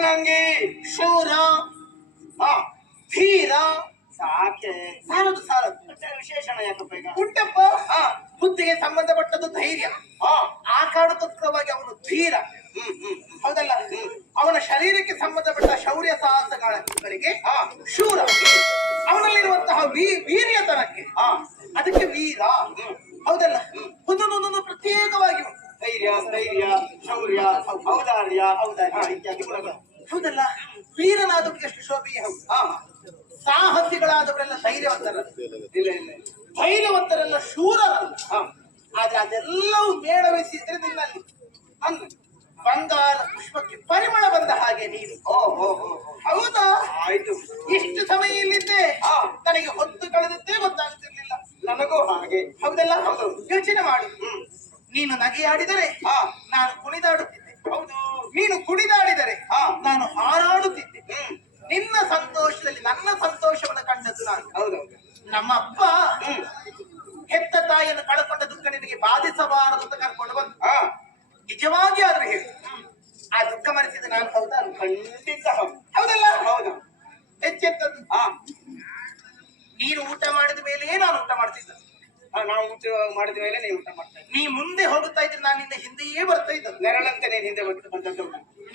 ನಂಗೆ ಶೂರ ಧೀರ. ಸಾಕೆ. ಸಾರದು ಸಾರದು ವಿಶೇಷಣ ಯಾಕಪ್ಪ ಈಗ? ಉಂಟಪ್ಪ. ಹಾ ಬುದ್ಧಿಗೆ ಸಂಬಂಧಪಟ್ಟದ್ದು ಧೈರ್ಯ. ಹಾ. ಆ ಕಾರಣಕ್ಕೋಸ್ಕರವಾಗಿ ಅವನು ಧೀರ. ಹೌದಲ್ಲ? ಅವನ ಶರೀರಕ್ಕೆ ಸಂಬಂಧಪಟ್ಟ ಶೌರ್ಯ ಸಾಹಸಗಳಿಗೆ ಹಾ. ಶೂರ. ಅವನಲ್ಲಿರುವಂತಹ ವೀರ್ಯತನಕ್ಕೆ ಹಾ ಅದಕ್ಕೆ ವೀರ. ಹೌದಲ್ಲ? ಒಂದೊಂದೊಂದೊಂದು ಪ್ರತ್ಯೇಕವಾಗಿ ಧೈರ್ಯ ಧೈರ್ಯ ಸ್ಥೈರ್ಯ ಶೌರ್ಯ ಔದಾರ್ಯ ಔದಾರ್ಯ. ಇತ್ಯಾದಿ ಗುಣಗಳು ಹೌದಲ್ಲ? ವೀರನಾದವರಿಗೆ ಎಷ್ಟು ಶೋಭೆ? ಹೌದು. ಸಾಹಸಿಗಳಾದವರೆಲ್ಲ ಧೈರ್ಯವಂತರಲ್ಲ. ಇಲ್ಲ ಇಲ್ಲ. ಧೈರ್ಯವಂತರೆಲ್ಲ ಶೂರರಲ್ಲ. ಆದ್ರೆ ಅದೆಲ್ಲವೂ ಮೇಳವಿಸಿದ್ರೆ ನಿನ್ನಲ್ಲಿ ಅಂದ್ರೆ ಬಂಗಾರ ಪುಷ್ಪಕ್ಕೆ ಪರಿಮಳ ಬಂದ ಹಾಗೆ ನೀನು. ಹೌದಾ? ಆಯ್ತು. ಇಷ್ಟು ಸಮಯ ಇಲ್ಲಿದ್ದೆ. ನನಗೆ ಹೊತ್ತು ಕಳೆದದ್ದೇ ಗೊತ್ತಾಗ್ತಿರ್ಲಿಲ್ಲ ನನಗೂ ಹಾಗೆ. ಹೌದಲ್ಲ? ಹೌದು. ಯೋಚನೆ ಮಾಡು. ಹ್ಮ್. ನೀನು ನಗೆಯಾಡಿದರೆ. ನಾನು ಕುಣಿದಾಡುತ್ತಿದ್ದೆ. ನೀನು ಕುಣಿದಾಡಿದರೆ. ನಾನು ಹಾರಾಡುತ್ತಿದ್ದೆ. ನಿನ್ನ ಸಂತೋಷದಲ್ಲಿ ನನ್ನ ಸಂತೋಷವನ್ನು ಕಂಡದ್ದು ನಾನು. ಹೌದೌದು ನಮ್ಮ ಅಪ್ಪ ಹೆತ್ತ ತಾಯಿಯನ್ನು ಕಳ್ಕೊಂಡ ದುಃಖ ನಿನಗೆ ಬಾಧಿಸಬಾರದು ಅಂತ ಕರ್ಕೊಂಡು ಬಂದು. ನಿಜವಾಗಿ ಆದ್ರೆ ಹೇಳಿ. ಆ ದುಃಖ ಮರೆಸಿದ ನಾನು ಹೌದಾ? ಖಂಡಿತ ಹೌದು. ಹೌದಲ್ಲ? ಹೌದು. ಹೆಚ್ಚೆತ್ತದ್ದು ನೀನು ಊಟ ಮಾಡಿದ ಮೇಲೆ ನಾನು ಊಟ ಮಾಡ್ತಿದ್ದ. ನಾವು ಊಟ ಮಾಡಿದ ಮೇಲೆ ನೀವು ಊಟ ಮಾಡ್ತಾ ನೀ ಮುಂದೆ ಹೋಗುತ್ತಾ ಇದ್ರೆ ನಾನು ನಿನ್ನ ಹಿಂದೆಯೇ ಬರ್ತಾ ಇದ್ದದ್ದು. ನೆರಳಂತೆ ನೀನು ಹಿಂದೆ ಬಂದು ಬಂದದ್ದು.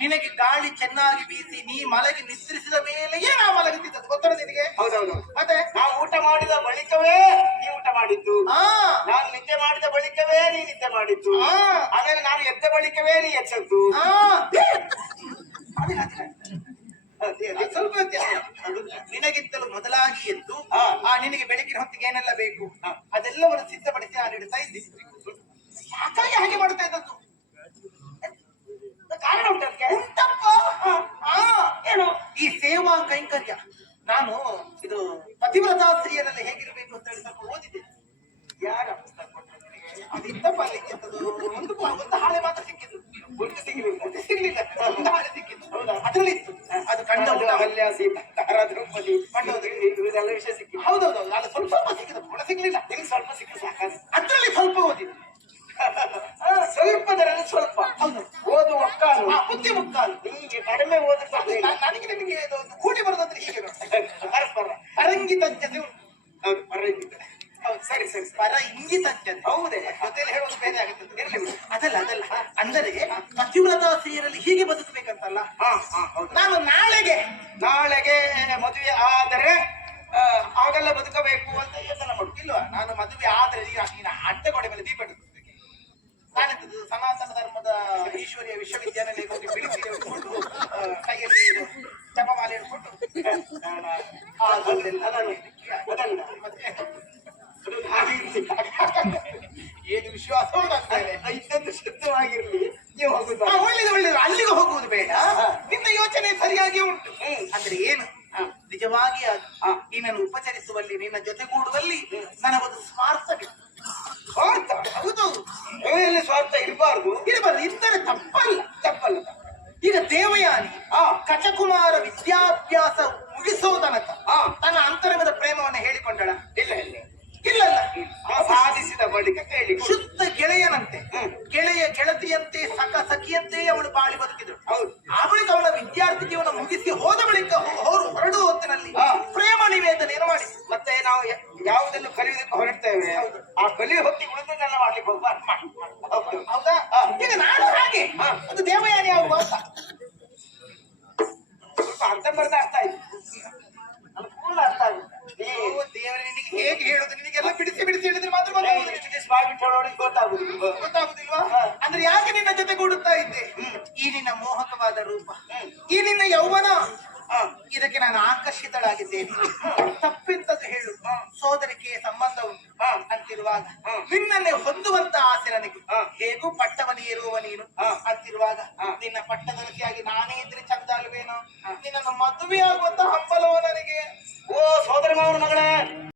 ನಿನಗೆ ಗಾಳಿ ಚೆನ್ನಾಗಿ ಬೀಸಿ ನೀ ಮಲಗಿ ನಿದ್ರಿಸಿದ ಮೇಲೆಯೇ ನಾವು ಮಲಗುತ್ತಿದ್ದದ್ದು. ಗೊತ್ತಲ್ಲ ನಿನಗೆ? ಹೌದೌದು. ಮತ್ತೆ? ನಾವು ಊಟ ಮಾಡಿದ ಬಳಿಕವೇ ನೀ ಊಟ ಮಾಡಿದ್ದು. ಹಾ ನಾನು ನಿದ್ದೆ ಮಾಡಿದ ಬಳಿಕವೇ ನೀ ನಿದ್ದೆ ಮಾಡಿದ್ದು. ಹಾ. ಆಮೇಲೆ ನಾನು ಎದ್ದ ಬಳಿಕವೇ ನೀ ಎಚ್ಚದ್ದು ಸ್ವಲ್ಪ ನಿನಗಿಂತಲೂ ಮೊದಲಾಗಿ ಎದ್ದು. ಆ ನಿನಗೆ ಬೆಳಗಿನ ಹೊತ್ತಿಗೆ ಏನೆಲ್ಲ ಬೇಕು ಅದೆಲ್ಲವನ್ನು ಸಿದ್ಧಪಡಿಸಿ ನಾನು ಇಡ್ತಾ ಇದ್ದೀನಿ ಯಾಕಾಗಿ ಹಾಗೆ ಮಾಡ್ತಾ ಇದ್ದದ್ದು? ಕಾರಣ ಉಂಟು ಏನು ಈ ಸೇವಾ ಕೈಂಕರ್ಯ. ನಾನು ಇದು ಪತಿವ್ರತಾ ಸ್ತ್ರೀಯರಲ್ಲಿ ಹೇಗಿರಬೇಕು ಅಂತ ಹೇಳಿ ಸ್ವಲ್ಪ ಓದಿದೆ ಯಾರ ಪುಸ್ತಕ ಕೊಟ್ಟದ್ದು ನಿನಗೆ? ಅದು ಇತ್ತಪ್ಪ ಅಲ್ಲಿ ಎಂತದು ಒಂದು ಒಂದು ಹಾಳೆ ಮಾತ್ರ ಸಿಕ್ಕಿದ್ದು. ಒಂದು ಸಿಗಲಿಲ್ಲ. ಸಿಗ್ಲಿಲ್ಲ. ಒಂದು ಹಾಳೆ ಸಿಕ್ಕಿದ್ದು. ಹೌದಾ? ಅದರಲ್ಲಿ ಇತ್ತು. ಅದು ಅಹಲ್ಯ ಸೀತಾ ತಾರ ದ್ರೌಪದಿ ಕಂಡದ್ದು. ಇವೆಲ್ಲ ವಿಷಯ ಸಿಕ್ಕಿ ಹೌದೌದು ಅಲ್ಲಿ ಸ್ವಲ್ಪ ಸ್ವಲ್ಪ ಸಿಕ್ಕಿದ್ದು ಕೂಡ ಸಿಗ್ಲಿಲ್ಲ ನಿಮ್ಗೆ ಸ್ವಲ್ಪ ಸಿಕ್ಕ ಸಾಕಾದ್ರೆ ಅದ್ರಲ್ಲಿ ಸ್ವಲ್ಪ ಓದಿದ್ದು ಸ್ವಲ್ಪದರಲ್ಲಿ ಸ್ವಲ್ಪ ಹೌದು ಓದುವ ಮಕ್ಕಳು ಆ ಬುದ್ಧಿ ಮುಕ್ಕಾಲು ನಿಮಗೆ ಕಡಿಮೆ ಓದಿದ್ರೆ ಅದು ನಾ- ನನಗೆ ನಿಮಗೆ ಇದು ಒಂದು ಕೂಡಿ ಬರೋದಂದ್ರೆ ಹೀಗೆ ಬರುತ್ತೆ. ಪರಸ್ಪರ ಪರಂಗಿ ತಜ್ಞತೆ ಉಂಟು ಹೌದು ಪರವಾಗಿಲ್ಲ. ಹೌದು ಸರಿ ಸರಿ ಸರಿ. ಪರ ಇಂಗಿತಜ್ಞತೆ ಹೌದೇ ಜೊತೆಲಿ ಹೇಳೋದು ಬೇರೆ ಆಗುತ್ತದೆ ಇರ್ಲಿ ಬಿಡು. ಅದಲ್ಲ ಅದಲ್ಲ. ಅಂದರೆ ಪತಿವ್ರತಾ ಸ್ತ್ರೀಯರಲ್ಲಿ ಹೀಗೆ ಬದುಕಬೇಕಂತಲ್ಲ? ನಾನು ನಾಳೆಗೆ ನಾಳೆಗೆ ಮದುವೆ ಆದರೆ ಆಗೆಲ್ಲ ಬದುಕಬೇಕು ಅಂತ ಯೋಚನೆ ಮಾಡು ಇಲ್ವಾ? ನಾನು ಮದುವೆ ಆದ್ರೆ ನೀನು ಅಡ್ಡ ಗೋಡೆ ಮೇಲೆ ದೀಪ ನಾನೆಂತದ್ದು ಸನಾತನ ಧರ್ಮದ ಈಶ್ವರಿಯ ವಿಶ್ವವಿದ್ಯಾನಿಲಯ ಹೋಗಿ ಬಿಡಿಸಿ ಹಿಡ್ಕೊಂಡು ಕೈಯಲ್ಲಿ ಜಪಮಾಲೆ ಹಿಡ್ಕೊಂಡು ಅದನ್ನು ಅದನ್ನು ಮತ್ತೆ ಅದು ಹಾಗೆ ಇರ್ಲಿಲ್ಲ. ಏನು ವಿಶ್ವಾಸ ಇದ್ದದ್ದು ಶುದ್ಧವಾಗಿರ್ಲಿ ನೀವು ಹೋಗುದು. ಒಳ್ಳೇದು ಒಳ್ಳೇದು. ಅಲ್ಲಿಗೆ ಹೋಗುವುದು ಬೇಡ. ನಿನ್ನ ಯೋಚನೆ ಸರಿಯಾಗಿ ಉಂಟು. ಅಂದ್ರೆ ಏನು? ನಿಜವಾಗಿ ನಿನ್ನನ್ನು ಉಪಚರಿಸುವಲ್ಲಿ ನಿನ್ನ ಜೊತೆಗೂಡುವಲ್ಲಿ ನನಗೊಂದು ಸ್ವಾರ್ಥ ಸ್ವಾರ್ಥ? ಹೌದು. ಸ್ವಾರ್ಥ ಇರಬಾರ್ದು. ಇರಬಾರ್ದು. ಇದ್ದರೆ ತಪ್ಪಲ್ಲ ಅವಳು ಬಾಳಿ ಬದುಕಿದ್ರು ಹೌದು ಆ ಬಳಿಕ ಅವಳ ವಿದ್ಯಾರ್ಥಿ ಜೀವನ ಮುಗಿಸಿ ಹೋದ ಬಳಿಕ ಅವರು ಹೊರ- ಹೊರಡುವ ಹೊತ್ತಿನಲ್ಲಿ. ಪ್ರೇಮ ನಿವೇದನೆಯನ್ನು ಮಾಡಿ? ಮತ್ತೆ ನಾವು ಯಾವುದನ್ನು ಕಲಿಯುವುದಕ್ಕೆ ಹೊರಡ್ತೇವೆ? ಆ ಕಲಿಯ ಹೊತ್ತಿ ಉಳಿದನ್ನೆಲ್ಲ ಮಾಡ್ಲಿಕ್ಕೆ ಹೋಗ್ಬಾರ್ದು ಹೌದು. ಈಗ ನಾನು ಹಾಗೆ. ಅದು ದೇವಯಾನಿ ಆಗುವ ಅಂತ. ಸ್ವಲ್ಪ ಅರ್ಧಂಬರ್ಧ ಅರ್ಥ ಆಯ್ತು ಪೂರ್ಣ ಅರ್ಥ ಆಗುತ್ತೆ. ದೇವರ ನಿನಗೆ ಹೇಗೆ ಹೇಳುದು? ನಿನಗೆಲ್ಲ ಬಿಡಿಸಿ ಬಿಡಿಸಿ ಹೇಳಿದ್ರೆ ಮಾತ್ರ ಗೊತ್ತಾಗುದು ಇಷ್ಟು ದಿವಸ ಬಾಯ್ಬಿಟ್ಟು ಹೇಳೋರಿಗೆ ಗೊತ್ತಾಗುದು ಗೊತ್ತಾಗುದಿಲ್ವಾ? ಅಂದ್ರೆ ಯಾಕೆ ನಿನ್ನ ಜೊತೆ ಕೂಡುತ್ತಾ ಇದ್ದೆ ಈ ನಿನ್ನ ಮೋಹಕವಾದ ರೂಪ. ಈ ನಿನ್ನ ಯೌವನ. ಇದಕ್ಕೆ ನಾನು ಆಕರ್ಷಿತಳಾಗಿದ್ದೇನೆ. ತಪ್ಪಿಂತದ್ದು ಹೇಳು. ಸೋದರಿಕೆ ಸಂಬಂಧ ಉಂಟು. ಅಂತಿರುವಾಗ. ನಿನ್ನನ್ನೇ ಹೊಂದುವಂತ ಆಸೆ ನನಗೆ. ಹೇಗೂ ಪಟ್ಟವನೇ ಇರುವವ ನೀನು. ಹಾ. ಅಂತಿರುವಾಗ. ನಿನ್ನ ಪಟ್ಟದರಸಿಯಾಗಿ ನಾನೇ ಇದ್ರೆ ಚಂದ ಅಲ್ವೇನೋ ನಿನ್ನನ್ನು ಮದುವೆ ಆಗುವಂತ ಹಂಬಲವೋ ನನಗೆ. ಓ ಸೋದರ ಮಾವನ ಮಗಳೇ.